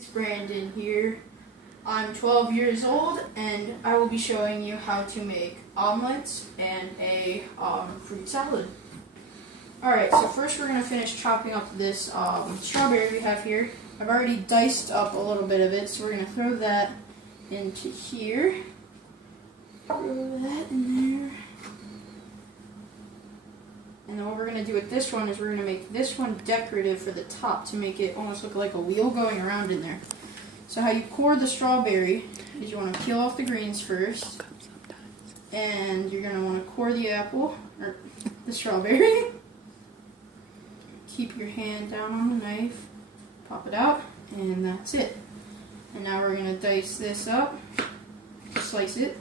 It's Brandon here. I'm 12 years old and I will be showing you how to make omelets and a fruit salad. Alright, so first we're going to finish chopping up this strawberry we have here. I've already diced up a little bit of it, so we're going to throw that into here. Throw that in there. And then what we're going to do with this one is we're going to make this one decorative for the top to make it almost look like a wheel going around in there. So how you core the strawberry is you want to peel off the greens first. And you're going to want to core the apple, or the strawberry. Keep your hand down on the knife, pop it out, and that's it. And now we're going to dice this up, slice it.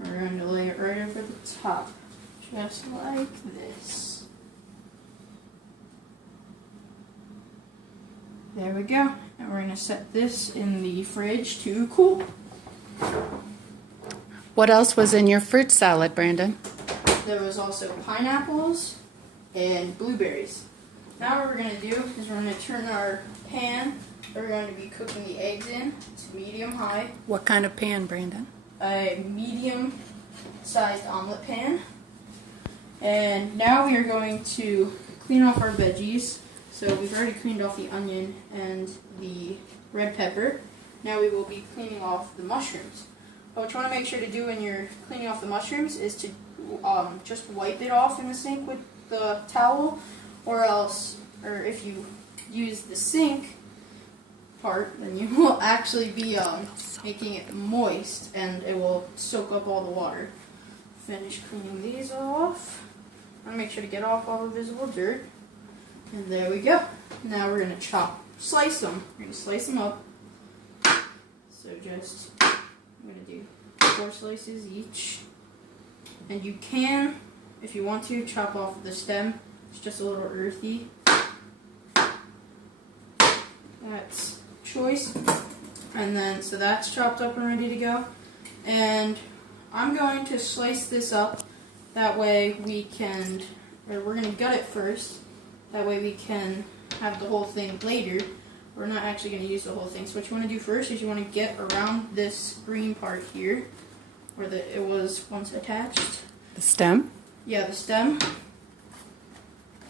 We're going to lay it right over the top, just like this. There we go. And we're going to set this in the fridge to cool. What else was in your fruit salad, Brandon? There was also pineapples and blueberries. Now what we're going to do is we're going to turn our pan that we're going to be cooking the eggs in to medium-high. What kind of pan, Brandon? A medium-sized omelet pan. And now we are going to clean off our veggies. So we've already cleaned off the onion and the red pepper. Now we will be cleaning off the mushrooms. But what you want to make sure to do when you're cleaning off the mushrooms is to just wipe it off in the sink with the towel, or if you use the sink part, then you will actually be making it moist and it will soak up all the water. Finish cleaning these off. I want to make sure to get off all the visible dirt. And there we go. Now we're going to slice them. We're going to slice them up. So I'm going to do 4 slices each. And you can, if you want to, chop off the stem. It's just a little earthy. That's choice. And then, so that's chopped up and ready to go. And I'm going to slice this up. That way we're going to gut it first. That way we can have the whole thing later. We're not actually going to use the whole thing. So what you want to do first is you want to get around this green part here, where it was once attached. The stem? Yeah, the stem.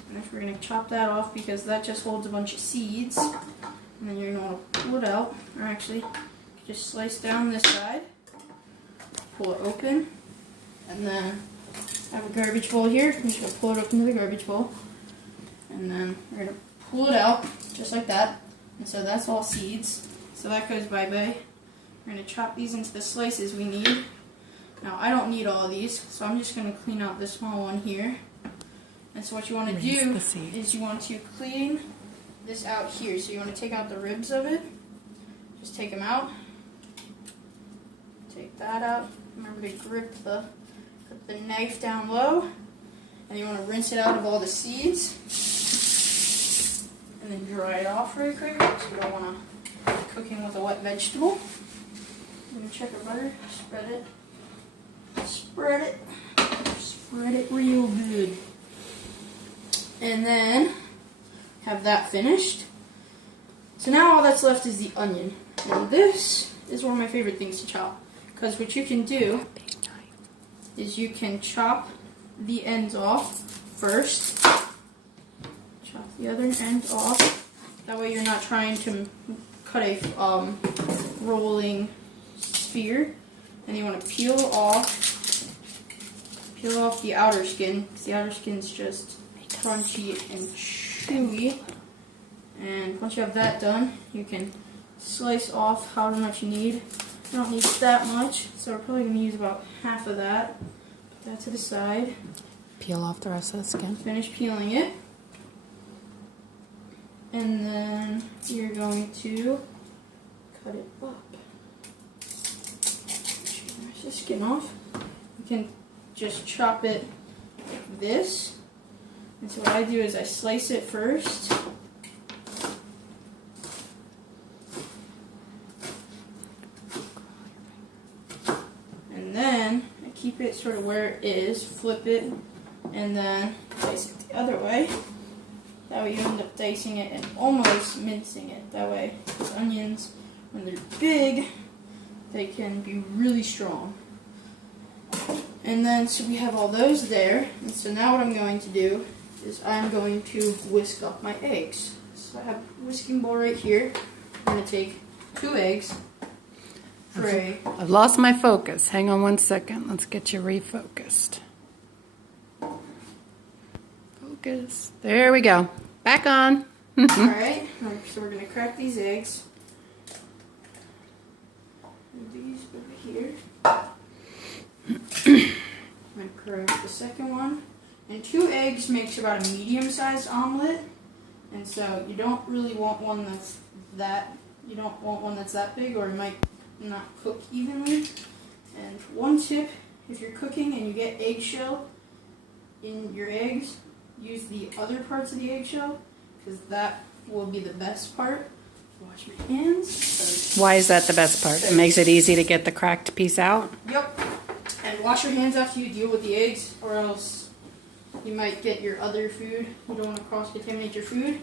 And we're going to chop that off because that just holds a bunch of seeds. And then you're going to want to pull it out. Or actually, just slice down this side. Pull it open. And then I have a garbage bowl here. I'm just going to pull it up into the garbage bowl. And then we're going to pull it out, just like that. And so that's all seeds. So that goes bye-bye. We're going to chop these into the slices we need. Now, I don't need all of these, so I'm just going to clean out the small one here. And so what you want to do is you want to clean this out here. So you want to take out the ribs of it. Just take them out. Take that out. Remember to put the knife down low. And you want to rinse it out of all the seeds. And then dry it off really quick, so you don't want to be cooking with a wet vegetable. I'm going to check our butter, spread it real good. And then have that finished. So now all that's left is the onion. And this is one of my favorite things to chop, because what you can do is you can chop the ends off first. Chop the other end off. That way you're not trying to cut a rolling sphere. And you want to peel off the outer skin, because the outer skin's just crunchy and chewy. And once you have that done, you can slice off however much you need. You don't need that much, so we're probably going to use about half of that. Put that to the side. Peel off the rest of the skin. Finish peeling it. And then you're going to cut it up. There's the skin off. You can just chop it like this. And so what I do is I slice it first. And then I keep it sort of where it is, flip it, and then place it the other way. That way you end up dicing it and almost mincing it. That way, these onions, when they're big, they can be really strong. And then, so we have all those there. And so now what I'm going to do is I'm going to whisk up my eggs. So I have a whisking bowl right here. I'm going to take 2 eggs. I've lost my focus. Hang on 1 second. Let's get you refocused. Focus. There we go. Back on. Alright, so we're going to crack these eggs. Move these over here. I'm going to crack the second one. And 2 eggs makes about a medium-sized omelet. And so you don't really want one that's that big, or it might not cook evenly. And one tip, if you're cooking and you get eggshell in your eggs, use the other parts of the eggshell, because that will be the best part. Wash my hands. Why is that the best part? It makes it easy to get the cracked piece out? Yep. And wash your hands after you deal with the eggs, or else you might get your other food. You don't want to cross-contaminate your food.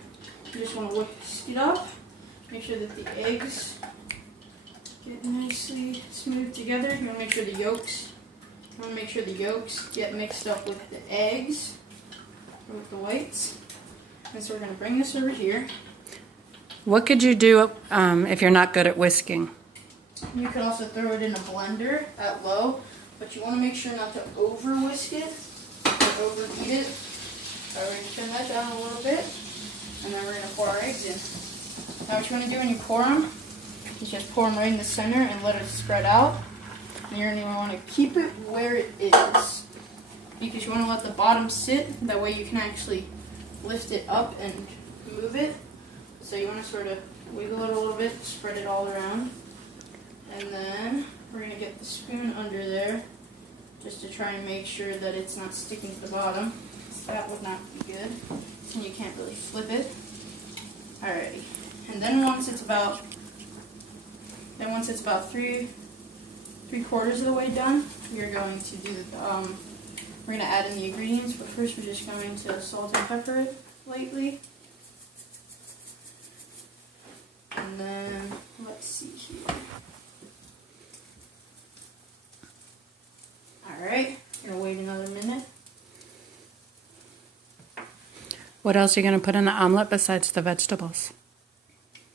You just want to whisk it up. Make sure that the eggs get nicely smooth together. You want to make sure the yolks get mixed up with the eggs, or with the whites. And so we're going to bring this over here. What could you do if you're not good at whisking? You can also throw it in a blender at low, but you want to make sure not to over whisk it or overheat it. So we're going to turn that down a little bit, and then we're going to pour our eggs in. Now what you want to do when you pour them is just pour them right in the center and let it spread out. And you're going to want to keep it where it is, because you want to let the bottom sit. That way you can actually lift it up and move it. So you want to sort of wiggle it a little bit, spread it all around. And then we're going to get the spoon under there just to try and make sure that it's not sticking to the bottom. So that would not be good. And you can't really flip it. Alrighty. And then once it's about 3/4 of the way done, we're going to do we're going to add in the ingredients, but first we're just going to salt and pepper it lightly. And then, let's see here. Alright, gonna wait another minute. What else are you going to put in the omelet besides the vegetables?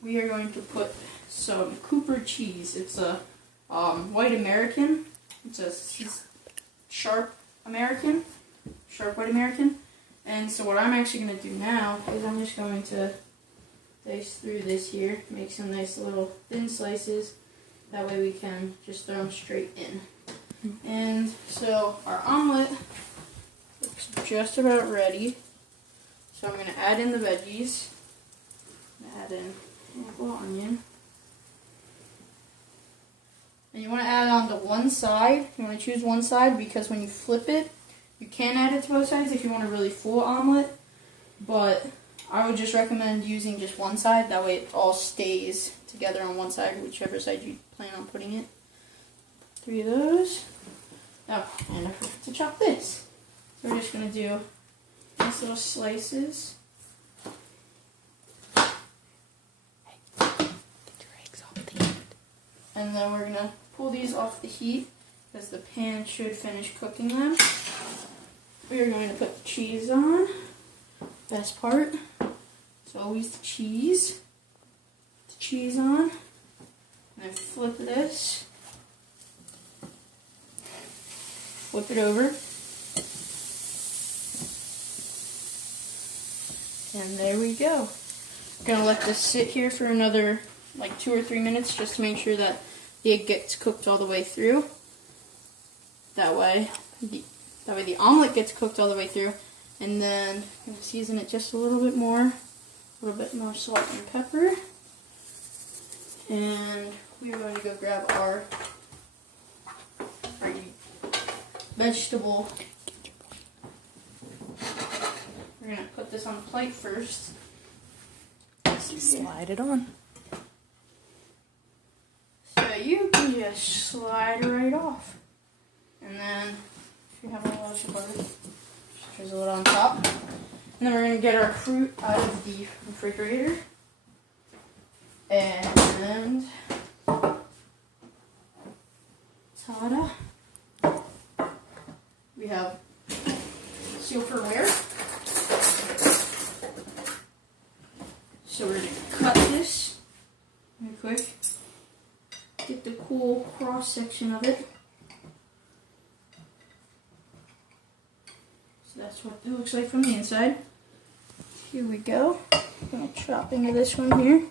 We are going to put some Cooper cheese. It's a white American. It's a sharp white American. And so what I'm actually going to do now is I'm just going to dice through this here, make some nice little thin slices. That way we can just throw them straight in. And so our omelet looks just about ready. So I'm going to add in the veggies. Add in apple, onion. And you want to add on to one side. You want to choose one side because when you flip it, you can add it to both sides if you want a really full omelet. But I would just recommend using just one side. That way it all stays together on one side, whichever side you plan on putting it. 3 of those. Oh, and I forgot to chop this. So we're just going to do nice little slices. And then we're going to pull these off the heat because the pan should finish cooking them. We are going to put the cheese on. Best part. It's always the cheese. The cheese on. And then flip this. Flip it over. And there we go. Gonna let this sit here for another like 2 or 3 minutes just to make sure that the egg gets cooked all the way through. That way the omelet gets cooked all the way through. And then I'm gonna season it just a little bit more salt and pepper. And we're going to go grab our vegetable. We're going to put this on the plate first. Slide it on. So you can just slide it right off. And then, if you have a lot of butter, just drizzle it on top. And then we're going to get our fruit out of the refrigerator. And ta-da! We have seal for wear. So we're going to cut this real quick. Get the cool cross section of it. So that's what it looks like from the inside. Here we go. I'm going to chop into this one here.